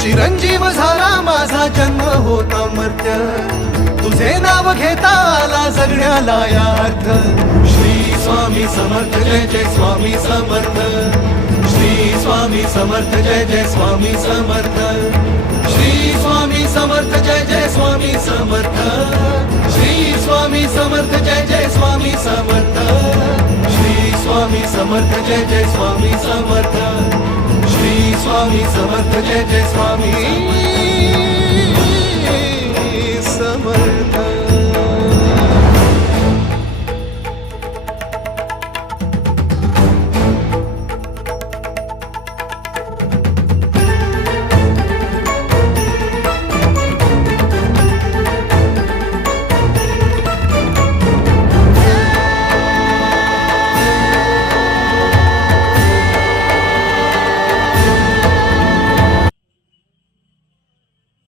चिरंजीव झाला माझा जन्म होता मर्त्य, तुझे नाव घेता आला जगण्याला या अर्थ. श्री स्वामी समर्थ जय जय स्वामी समर्थ, श्री स्वामी समर्थ जय जय स्वामी समर्थ, श्री स्वामी समर्थ जय जय स्वामी समर्थ, श्री स्वामी समर्थ जय जय स्वामी समर्थ, श्री स्वामी समर्थ जय जय स्वामी समर्थ, श्री स्वामी समर्थ जय जय स्वामी